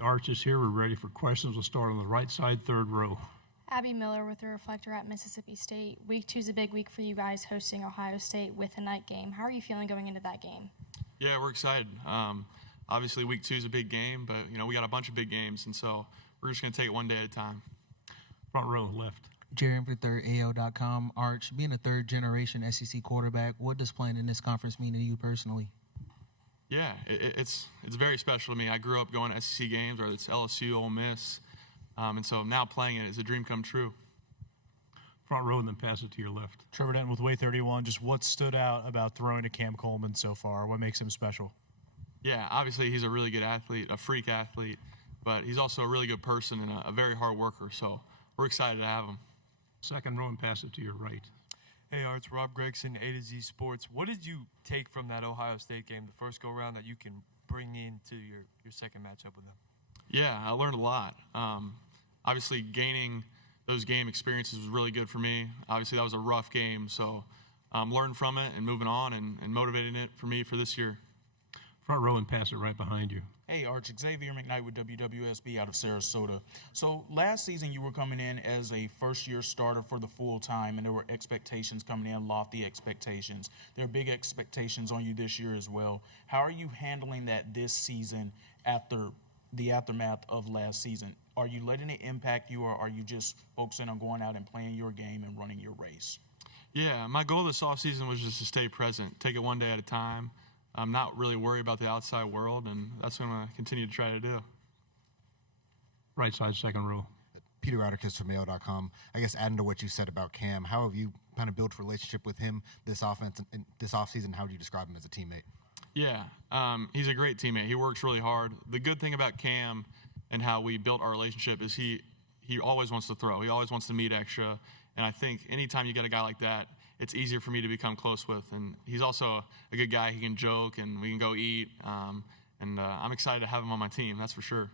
Arch is here. We're ready for questions. We'll start on the right side, third row. Abby Miller with the Reflector at Mississippi State. Week 2 is a big week for you guys, hosting Ohio State with a night game. How are you feeling going into that game? Yeah, we're excited. Obviously, week 2 is a big game, but we got a bunch of big games, and so we're just going to take it one day at a time. Front row, left. Jerry for AL.com. Arch, being a third-generation SEC quarterback, what does playing in this conference mean to you personally? Yeah, it's very special to me. I grew up going to SEC games, whether it's LSU, Ole Miss, and so now playing it is a dream come true. Front row, and then pass it to your left. Trevor Denton with Way 31. Just what stood out about throwing to Cam Coleman so far? What makes him special? Yeah, obviously he's a really good athlete, a freak athlete, but he's also a really good person and a very hard worker, so we're excited to have him. Second row, and pass it to your right. Hey, Arch, Rob Gregson, A to Z Sports. What did you take from that Ohio State game, the first go-around, that you can bring into your second matchup with them? Yeah, I learned a lot. Obviously, gaining those game experiences was really good for me. Obviously, that was a rough game, so learning from it and moving on and motivating it for me for this year. Front row, and pass it right behind you. Hey, Arch, Xavier McKnight with WWSB out of Sarasota. So last season you were coming in as a first-year starter for the full time, and there were expectations coming in, lofty expectations. There are big expectations on you this year as well. How are you handling that this season after the aftermath of last season? Are you letting it impact you, or are you just focusing on going out and playing your game and running your race? Yeah, my goal this offseason was just to stay present, take it one day at a time. I'm not really worried about the outside world, and that's what I'm going to continue to try to do. Right side, second row. Peter Atticus from Mayo.com. I guess adding to what you said about Cam, how have you kind of built a relationship with him this offseason? How would you describe him as a teammate? Yeah, he's a great teammate. He works really hard. The good thing about Cam and how we built our relationship is he always wants to throw. He always wants to meet extra, and I think anytime you get a guy like that, it's easier for me to become close with. And he's also a good guy. He can joke, and we can go eat. And I'm excited to have him on my team, that's for sure.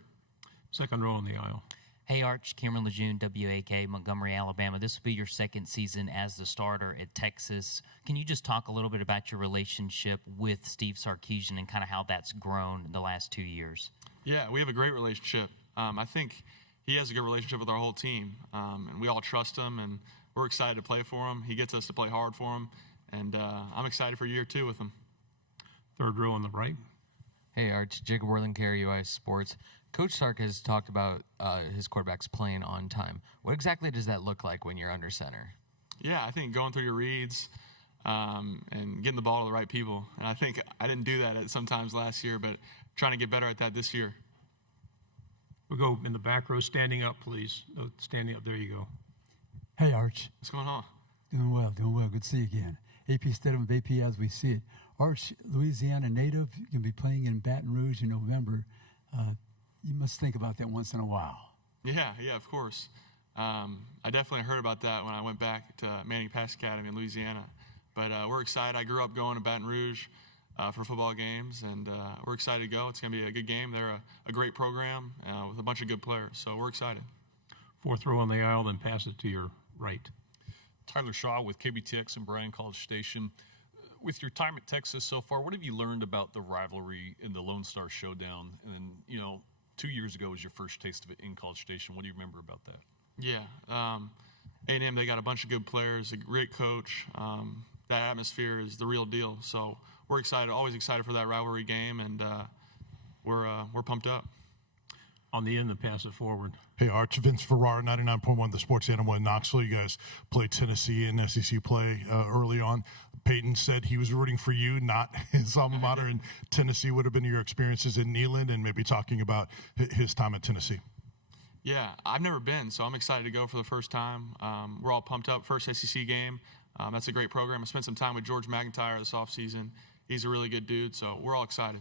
Second row on the aisle. Hey, Arch, Cameron Lejeune, WAK, Montgomery, Alabama. This will be your second season as the starter at Texas. Can you just talk a little bit about your relationship with Steve Sarkeesian and kind of how that's grown in the last 2 years? Yeah, we have a great relationship. I think he has a good relationship with our whole team, and we all trust him, and we're excited to play for him. He gets us to play hard for him, and I'm excited for year 2 with him. Third row on the right. Hey, Arch. Jacob Worthing, UIS Sports. Coach Sark has talked about his quarterbacks playing on time. What exactly does that look like when you're under center? Yeah, I think going through your reads and getting the ball to the right people. And I think I didn't do that at sometimes last year, but trying to get better at that this year. We'll go in the back row, standing up, please. Oh, standing up, there you go. Hey, Arch. What's going on? Doing well. Good to see you again. AP Stedham of AP as we see it. Arch, Louisiana native, you can be playing in Baton Rouge in November. You must think about that once in a while. Yeah, of course. I definitely heard about that when I went back to Manning Pass Academy in Louisiana. But we're excited. I grew up going to Baton Rouge for football games, and we're excited to go. It's going to be a good game. They're a great program with a bunch of good players, so we're excited. Fourth row on the aisle, then pass it to your right. Tyler Shaw with KBTX and Bryan College Station. With your time at Texas so far, what have you learned about the rivalry in the Lone Star Showdown? And then, 2 years ago was your first taste of it in College Station. What do you remember about that? Yeah, A&M, they got a bunch of good players, a great coach. That atmosphere is the real deal. So we're excited, always excited for that rivalry game, and we're pumped up. On the end, then pass it forward. Hey, Arch, Vince Ferrara, 99.1, the sports animal in Knoxville. You guys played Tennessee in SEC play early on. Peyton said he was rooting for you, not his alma mater, and Tennessee. Would have been your experiences in Neyland and maybe talking about his time at Tennessee. Yeah, I've never been, so I'm excited to go for the first time. We're all pumped up. First SEC game. That's a great program. I spent some time with George McIntyre this offseason. He's a really good dude, so we're all excited.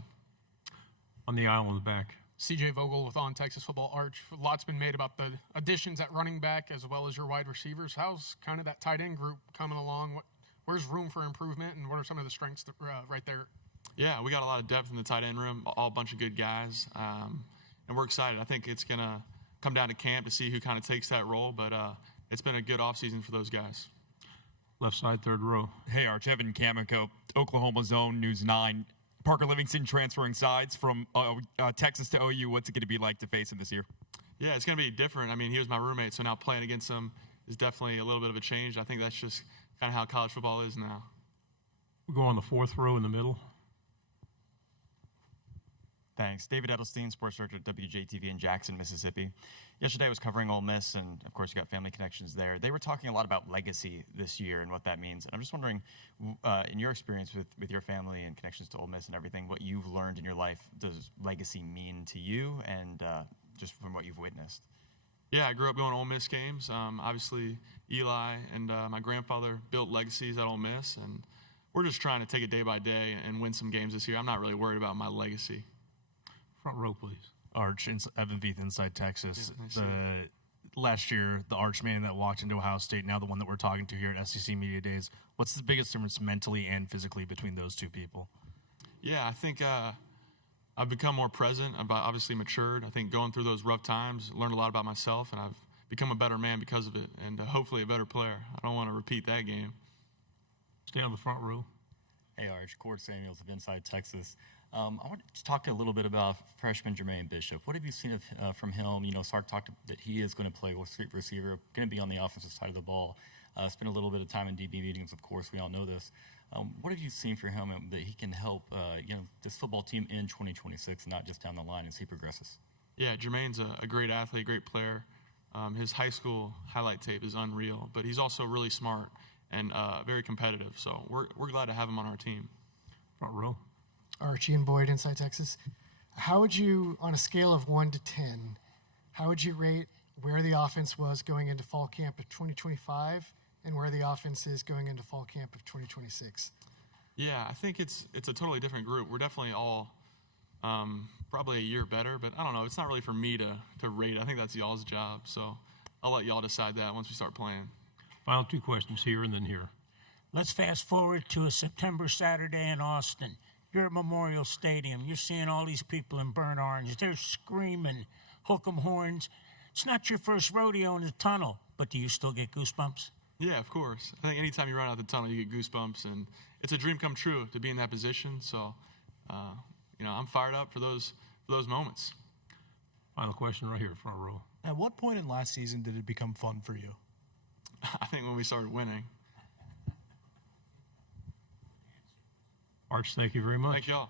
On the aisle in the back. CJ Vogel with On Texas Football. Arch, a lot's been made about the additions at running back as well as your wide receivers. How's kind of that tight end group coming along? Where's room for improvement, and what are some of the strengths that, right there? Yeah, we got a lot of depth in the tight end room, all a bunch of good guys, and we're excited. I think it's going to come down to camp to see who kind of takes that role, but it's been a good offseason for those guys. Left side, third row. Hey, Arch, Evan Kamiko, Oklahoma Zone, News 9. Parker Livingston transferring sides from Texas to OU. What's it going to be like to face him this year? Yeah, it's going to be different. I mean, he was my roommate, so now playing against him is definitely a little bit of a change. I think that's just kind of how college football is now. We go on the fourth row in the middle. Thanks. David Edelstein, sports director at WJTV in Jackson, Mississippi. Yesterday I was covering Ole Miss, and of course you got family connections there. They were talking a lot about legacy this year and what that means. And I'm just wondering, in your experience with your family and connections to Ole Miss and everything, what you've learned in your life, does legacy mean to you, and just from what you've witnessed? Yeah, I grew up going to Ole Miss games. Obviously, Eli and my grandfather built legacies at Ole Miss, and we're just trying to take it day by day and win some games this year. I'm not really worried about my legacy. Front row, please. Arch, Evan Veith, Inside Texas. Yeah, Last year, the Arch man that walked into Ohio State, now the one that we're talking to here at SEC Media Days. What's the biggest difference mentally and physically between those two people? Yeah, I think I've become more present. I've obviously matured. I think going through those rough times, learned a lot about myself, and I've become a better man because of it, and hopefully a better player. I don't want to repeat that game. Stay on the front row. Hey, Arch. Cord Samuels of Inside Texas. I want to talk a little bit about freshman Jermaine Bishop. What have you seen from him? You know, Sark talked that he is going to play with receiver, going to be on the offensive side of the ball. Spent a little bit of time in DB meetings, of course. We all know this. What have you seen for him that he can help, this football team in 2026, not just down the line as he progresses? Yeah, Jermaine's a great athlete, great player. His high school highlight tape is unreal, but he's also really smart and very competitive. So we're glad to have him on our team. Front row. Archie and Boyd, Inside Texas. How would you, on a scale of 1 to 10, how would you rate where the offense was going into fall camp of 2025 and where the offense is going into fall camp of 2026? Yeah, I think it's a totally different group. We're definitely all probably a year better, but I don't know. It's not really for me to rate. I think that's y'all's job. So I'll let y'all decide that once we start playing. Final two questions here and then here. Let's fast forward to a September Saturday in Austin. You're at Memorial Stadium. You're seeing all these people in burnt orange. They're screaming, hook 'em horns. It's not your first rodeo in the tunnel, but do you still get goosebumps? Yeah, of course. I think anytime you run out the tunnel, you get goosebumps, and it's a dream come true to be in that position. So, I'm fired up for those moments. Final question right here, front row. At what point in last season did it become fun for you? I think when we started winning. Arch, thank you very much. Thank y'all.